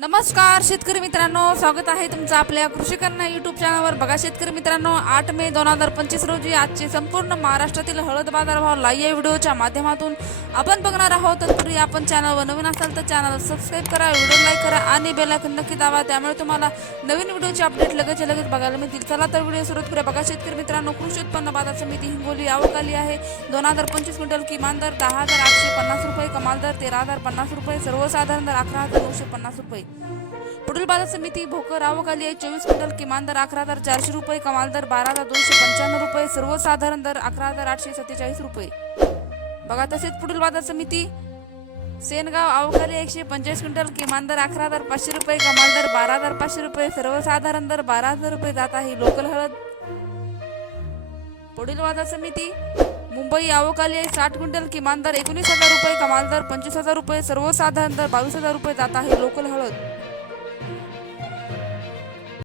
नमस्कार शेतकरी मित्रांनो. स्वागत आहे तुमचं आपल्या कृषी कन्या युट्यूब चॅनलवर बघा शेतकरी मित्रांनो आठ मे दोन हजार पंचवीस रोजी आजचे संपूर्ण महाराष्ट्रातील हळद बाजारभाव लाईव्ह या व्हिडिओच्या माध्यमातून आपण बघणार आहोत. तत्पूर्वी आपण चॅनलवर नवीन असाल तर चॅनल सबस्क्राईब करा व्हिडिओ लाईक करा आणि बेल आयकॉन नक्की दावा त्यामुळे तुम्हाला नवीन व्हिडिओचे अपडेट लगेच लगेच बघायला मिळतील. चला तर व्हिडिओ सुरुवात करूया. बघा शेतकरी मित्रांनो कृषी उत्पन्न बाजार समिती हिंगोली आवक आली आहे. दोन हजार पंचवीस क्विंटल किमान दर दहा हजार आठशे पन्नास रुपये कमाल दर तेरा हजार पन्नास रुपये सर्वसाधारण दर अकरा हजार नऊशे पन्नास रुपये. पुढील बाजार समिती भोकर आवक आली आहे चोवीस क्विंटल किमान दर अकरा हजार चारशे रुपये कमाल दर बारा हजार दोनशे पंच्याण्णव रुपये सर्वसाधारण दर अकरा हजार आठशे सत्तेचाळीस रुपये. बघा तसेच पुढील बाजार समिती सेनगाव अवकाली एकशे पंचेचाळीस क्विंटल किमान दर अकरा हजार पाचशे रुपये कमाल दर बारा हजार पाचशे रुपये सर्वसाधारण दर बारा हजार रुपये जात आहे लोकल हळद. पुढील बाजार समिती मुंबई अवकाली साठ क्विंटल किमान दर एकोणीस हजार रुपये कमाल दर पंचवीस हजार रुपये सर्वसाधारण दर बावीस हजार रुपये जात आहे. लोकल हळद